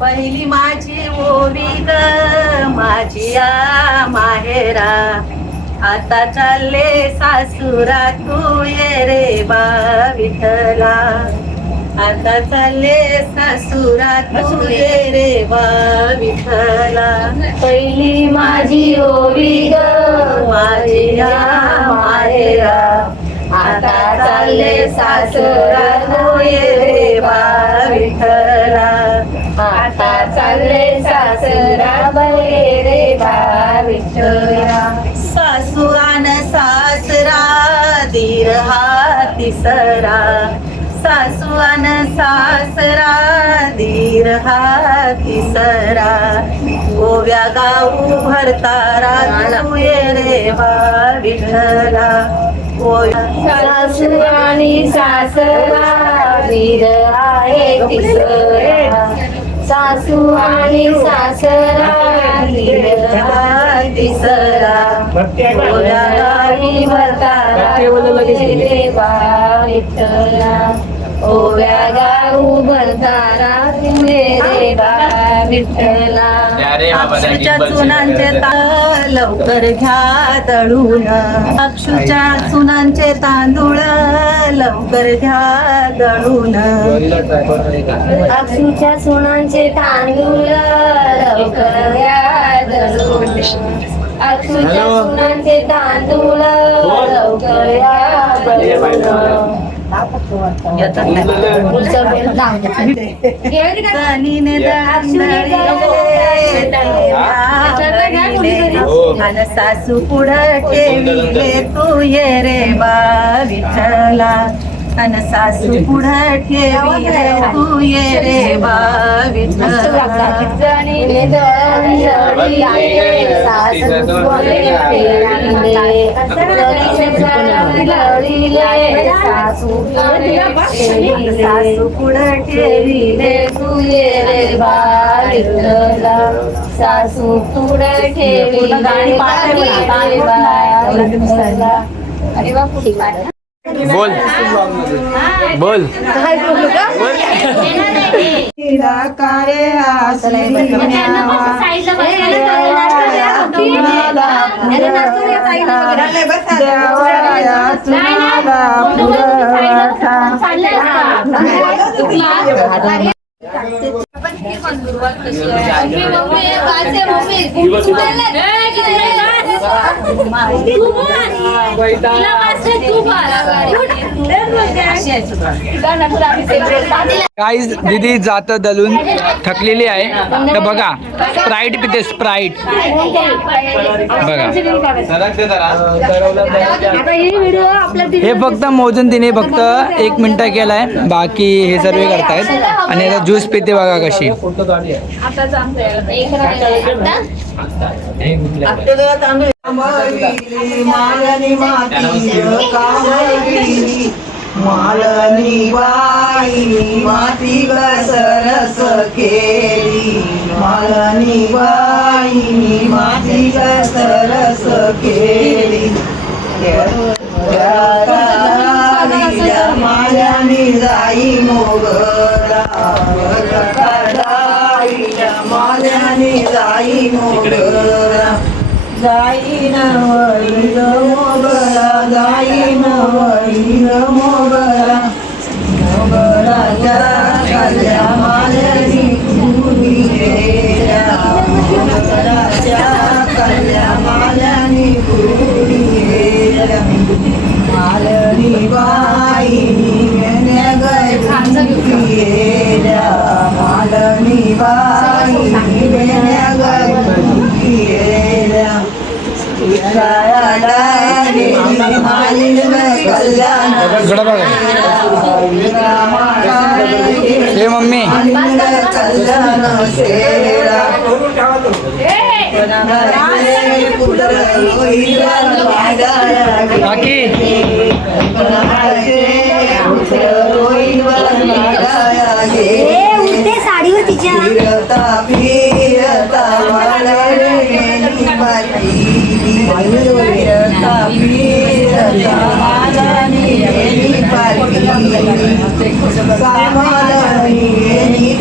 पहिली माझी ओवी ग माझी या माहेरा, आता चालले सासुरा तू ये रे बा विठ्ठला, आता चालले सासुरा तू ये रे बा विठ्ठला. पहिली माझी ओवी ग माझी या माहेरा, आता चालले सासुरा तू ये रे बा विठ्ठला, आता चालले सासरा बले रे बा विठ्ठला. सासूआन सासरा दीर हा तिसरा, सासूआन सासरा दीर हा तिसरा, ओव्या गाऊ भरतारा तू ये रे बा विठ्ठला. सासू आणि सासरा दीर आहे तिसरा, सासू आणि सासरा दीर आहे तिसरा, ओव्या गावी भरतारा रे बा विठ्ठला, ओव्या गाऊ भरतारा रे बा विठ्ठला. अक्षूच्या चुनांचे लवकर घ्या दळून, अक्षूच्या चुनांचे तांदूळ लवकर घ्या दळून, अक्षूच्या चुनांचे तांदूळ लवकर घ्या दळून, अक्षूच्या चुनांचे तांदूळ लवकर घ्या दळून. सासू पुढं ठेविले तू ये रे बा विठ्ठला, अन सासू पुढं ठेविले तू ये रे बा विठ्ठला. सासू पुढं ठेविले तू ये रे बा विठ्ठला, सासू पुढं ठेविले अरे वा पुढे बोल बोल कारे गाईज दीदी जात दलून थकलेली आहे तर बघा स्प्राईट पिते स्प्राईट बघा. हे फक्त मोजून तिने फक्त 1 मिनिट केलाय, बाकी हे सर्व करतायत. आणि आता ज्यूस पिते बघा कशी. मालनी बाई माती सरस केली, मालनी बाई माती सरस केली, माल्यानी जाई मोगरा माल्यानी जाई मोगरा, जाईन वैल मोगरा जाईन वैल मोगरा, मोगराच्या कल्या माल्यानी फुली गेल्या, मोगराच्या कल्या माल्यानी फुली गेल्या, मालनी बाईनी मेण्या गेल्या, मालनी बाईनी मेण्या गेल्या, हे मम्मी काकी साडीवर तिच्या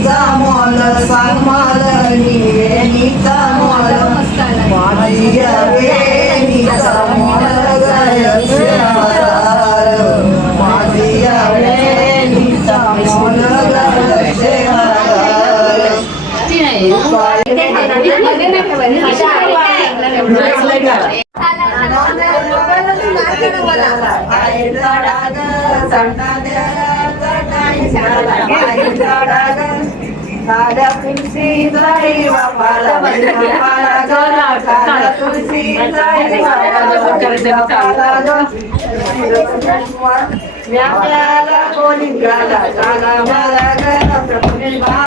कामाला सांभाळणी वेणीचा मोल माझी या वेणीचा मोल गळसे हार माझी या वेणीचा मोल गळसे हार साड्या तुलसी जाई बापाला साड्या तुलसी जाई बापाला म्याला कोणी गाला गाला मला प्रथमेश भाऊ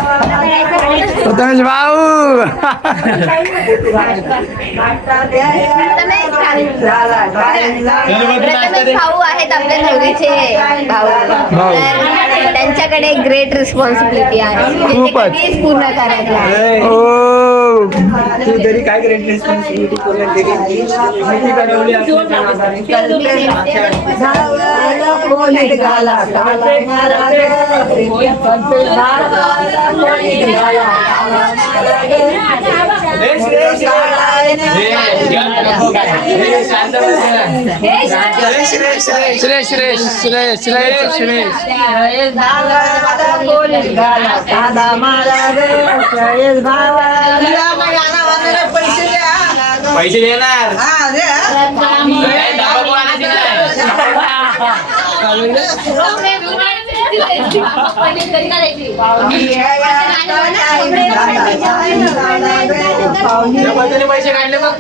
प्रथमेश भाऊ आहेत आपल्या नवरीचे भाऊ भाऊ. तर त्यांच्याकडे ग्रेट रिस्पॉन्सिबिलिटी आहे म्हणजे ते खूपच. कधीच पूर्ण करायचं आहे. ओ तू जरी काय ग्रेट रिस्पॉन्सिबिलिटी पूर्ण केली किती बनवली असली तर कोणी गाला गाला मला श्रेष श्रेष श्रेष श्रेष श्रेष पैसे देणार पैसे काढले मग